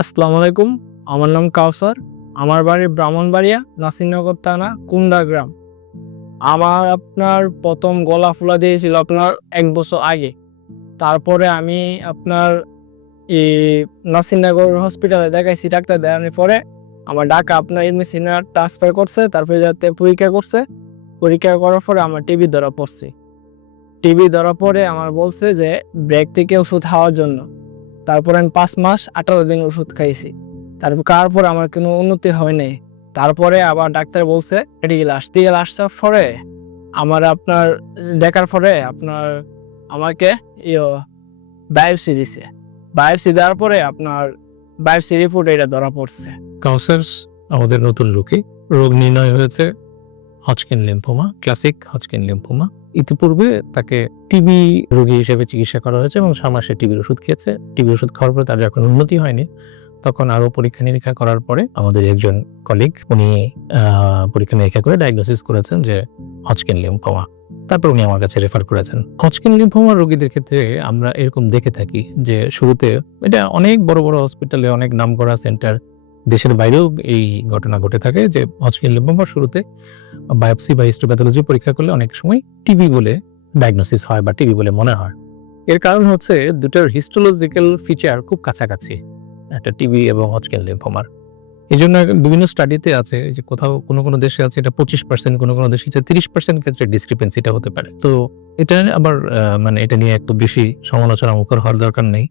আসসালামু আলাইকুম। আমার নাম কাউসার। আমার বাড়ি ব্রাহ্মণবাড়িয়া, নাসিরনগর থানা, কুন্দা গ্রাম। আমার ১ম গলা ফুলা দিয়েছিল ১ বছর আগে। তারপরে আমি আপনার এই নাসিরনগর হসপিটালে দেখাইছি, ডাক্তার দেখানোর পরে আমার ঢাকা এমএসি ট্রান্সফার করছে। তারপরে যাতে পরীক্ষা করছে, পরীক্ষা করার পরে আমার টিবি ধরা পড়ছে। টিবি ধরা পরে আমার বলছে যে ব্রেক থেকে ওষুধ খাওয়ার জন্য। তারপরে আমি ৫ মাস ১৮ দিন ওষুধ খাইছি। তারপর খাওয়ার পর আমার কোনো উন্নতি হয় নাই। তারপরে আবার ডাক্তার বলছে মেডিকেল আসার পরে আমার দেখার পরে আমাকে বায়োপসি দিছে। বায়োপসি দেওয়ার পরে বায়োপসি রিপোর্ট এটা ধরা পড়ছে। কাউসার আমাদের নতুন লোকে রোগ নির্ণয় হয়েছে Hodgkin lymphoma, classic Hodgkin lymphoma. ইতিপূর্বে তাকে টিবি রোগী হিসেবে চিকিৎসা করা হয়েছে এবং ৬ মাসে টিবির ওষুধ খেয়েছে। টিবি ওষুধ খাওয়ার পরে তার যখন উন্নতি হয়নি, তখন আরো পরীক্ষা নিরীক্ষা করার পরে আমাদের একজন কলিগ উনি পরীক্ষা নিরীক্ষা করে ডায়াগনোসিস করেছেন যে হজকিন লিম্ফোমা। তারপর উনি আমার কাছে রেফার করেছেন। হজকিন লিম্ফোমা রোগীদের ক্ষেত্রে আমরা এরকম দেখে থাকি যে শুরুতে এটা অনেক বড় বড় হসপিটালে, অনেক নামকরা সেন্টার, দেশের বাইরেও এই ঘটনা ঘটে থাকে যে হজকিন লিম্ফোমার শুরুতে বায়োপসি বা হিস্টোপ্যাথোলজি পরীক্ষা করলে অনেক সময় টিবি বলে ডায়াগনোসিস হয় বা টিবি বলে মনে হয়। এর কারণ হচ্ছে দুটার হিস্টোলজিক্যাল ফিচার খুব কাছাকাছি, একটা টিবি এবং হজকিন লিম্ফোমার। এই জন্য বিভিন্ন স্টাডিতে আছে যে কোথাও কোনো দেশে আছে এটা 25%, কোনো দেশে 30% ক্ষেত্রে ডিসক্রিপেন্সিটা হতে পারে। তো এটা আবার এটা নিয়ে একটু বেশি সমালোচনা মুখর হওয়ার দরকার নেই।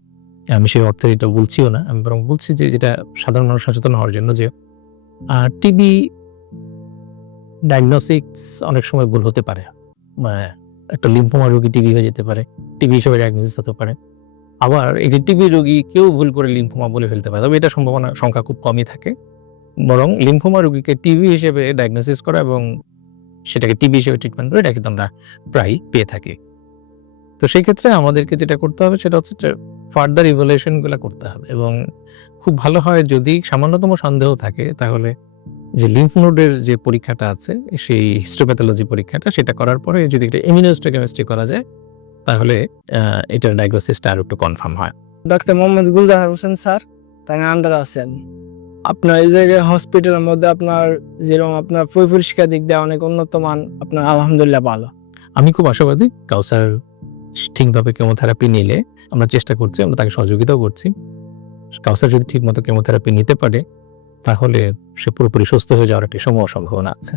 আমি সেই অর্থে এটা বলছিও না, আমি বরং বলছি যে যেটা সাধারণ মানুষ সচেতন হওয়ার জন্য যে টিবি ডায়াগনোসিস অনেক সময় ভুল হতে পারে। একটা লিম্ফোমা রোগী টিবি হয়ে যেতে পারে, টিবি হিসেবে ডায়াগনোসিস হতে পারে। আবার এই যে টিবি রোগী কেউ ভুল করে লিম্ফোমা বলে ফেলতে পারে, তবে এটা সংখ্যা খুব কমই থাকে। বরং লিম্ফোমা রোগীকে টিবি হিসেবে ডায়াগনোসিস করা এবং সেটাকে টিবি হিসেবে ট্রিটমেন্ট করে এটা কিন্তু আমরা প্রায় পেয়ে থাকি। তো সেই ক্ষেত্রে আমাদেরকে যেটা করতে হবে সেটা হচ্ছে ফার্দার ইভ্যালুয়েশনগুলো করতে হবে এবং খুব ভালো হয় যদি সামান্যতম সন্দেহ থাকে তাহলে যে লিম্ফ নোডের যে পরীক্ষাটা আছে সেই হিস্টোপ্যাথোলজি পরীক্ষাটা সেটা করার পরে যদি একটা ইমিউনোহিস্টোকেমিস্ট্রি করা যায় তাহলে এটার ডায়াগনোসিসটা আরো একটু কনফার্ম হয়। ডাক্তার মোহাম্মদ গুলজার হোসেন স্যার, তাই আন্ডার আছে আমি। এই জায়গায় হসপিটালের মধ্যে যেরকম পরিষ্কার দিক দিয়ে অনেক উন্নত মান, আলহামদুলিল্লাহ ভালো। আমি খুব আশাবাদী কাউসার ঠিকভাবে কেমোথেরাপি নিলে, আমরা চেষ্টা করছি, আমরা তাকে সহযোগিতাও করছি। কাউসার যদি ঠিকমতো কেমোথেরাপি নিতে পারে তাহলে সে পুরোপুরি সুস্থ হয়ে যাওয়ার একটি সম্ভাবনা আছে।